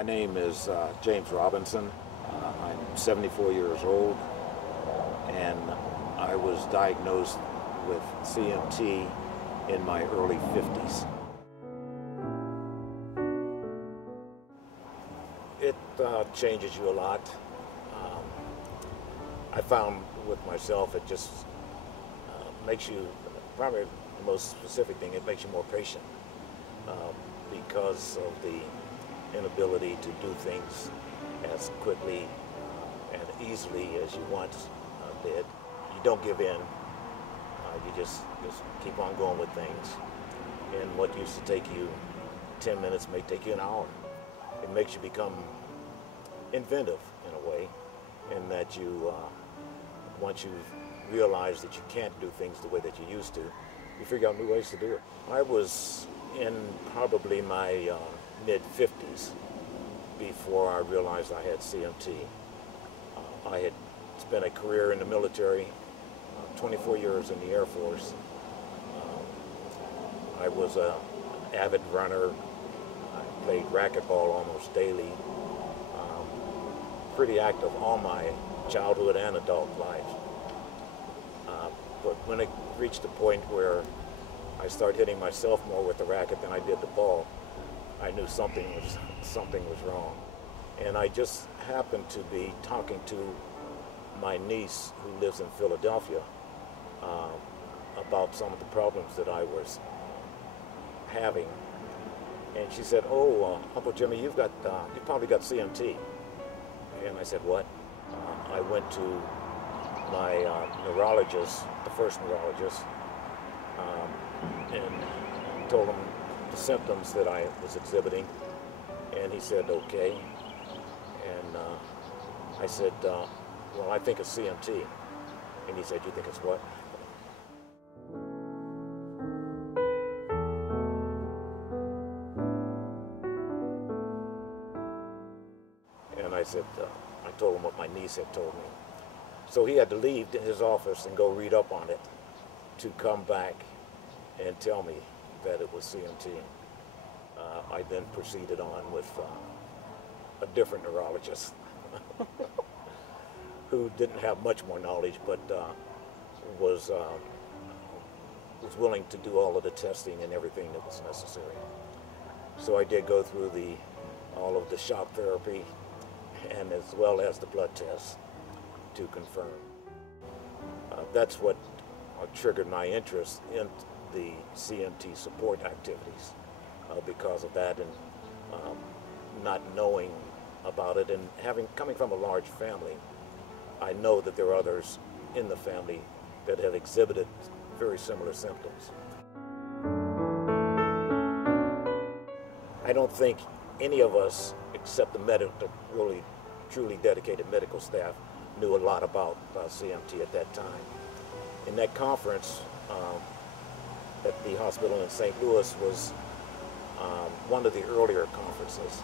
My name is James Robinson. I'm 74 years old, and I was diagnosed with CMT in my early 50s. It changes you a lot. I found with myself it just makes you, probably the most specific thing, it makes you more patient because of the inability to do things as quickly and easily as you once did. You don't give in. You just keep on going with things. And what used to take you 10 minutes may take you an hour. It makes you become inventive in a way, in that you, once you've realized that you can't do things the way that you used to, you figure out new ways to do it. I was in probably my mid-50s before I realized I had CMT. I had spent a career in the military, 24 years in the Air Force. I was an avid runner. I played racquetball almost daily. Pretty active all my childhood and adult life. But when it reached the point where I started hitting myself more with the racket than I did the ball, I knew something was wrong. And I just happened to be talking to my niece, who lives in Philadelphia, about some of the problems that I was having. And she said, "Oh, Uncle Jimmy, you probably got CMT." And I said, "What?" I went to my neurologist, the first neurologist, and told him the symptoms that I was exhibiting. And he said, "Okay." And I said, "Well, I think it's CMT." And he said, "You think it's what?" And I said, I told him what my niece had told me. So he had to leave his office and go read up on it to come back and tell me that it was CMT. I then proceeded on with a different neurologist who didn't have much more knowledge, but was willing to do all of the testing and everything that was necessary. So I did go through all of the shock therapy, and as well as the blood tests to confirm. That's what triggered my interest in the CMT support activities because of that, and not knowing about it, and coming from a large family, I know that there are others in the family that have exhibited very similar symptoms. I don't think any of us, except the really truly dedicated medical staff, knew a lot about CMT at that time. In that conference at the hospital in St. Louis was one of the earlier conferences,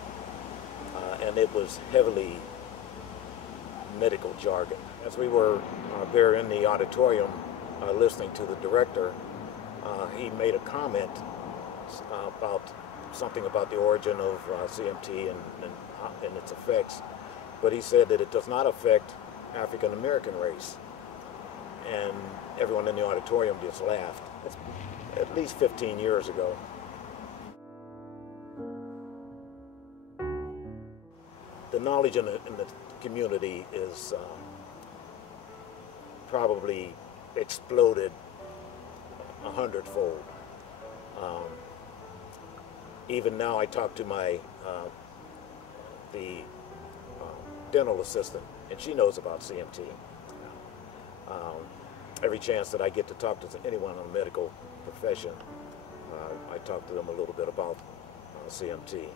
and it was heavily medical jargon. As we were there in the auditorium listening to the director, he made a comment about something about the origin of CMT and its effects, but he said that it does not affect African American race, and everyone in the auditorium just laughed. It's at least 15 years ago. The knowledge in the community is probably exploded 100-fold. Even now, I talk to the dental assistant, and she knows about CMT. Every chance that I get to talk to anyone in the medical profession, I talk to them a little bit about CMT.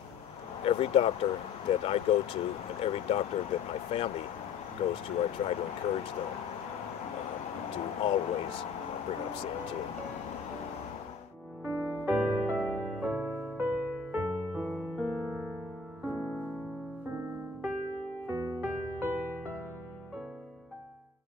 Every doctor that I go to, and every doctor that my family goes to, I try to encourage them to always bring up CMT.